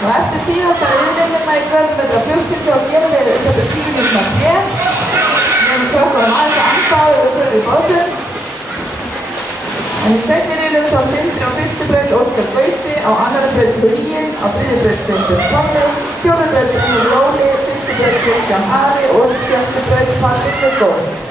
Og eftir síðasta riðlinn í 200 metra flugskyldu og gerum við upp 10 mínútna hlé. Við tökum aðeins að anda og við förum í boðsum. En í seinni riðlinn þá Sindri á fyrstu braut Óskar Gauti, á annarri braut Hurín, á þriðju braut Sveinbjörn Tommi, fjórðu braut Brynjar Lóli, fimmtu braut Kristján Ari og sjöttu braut Patrik Viggo.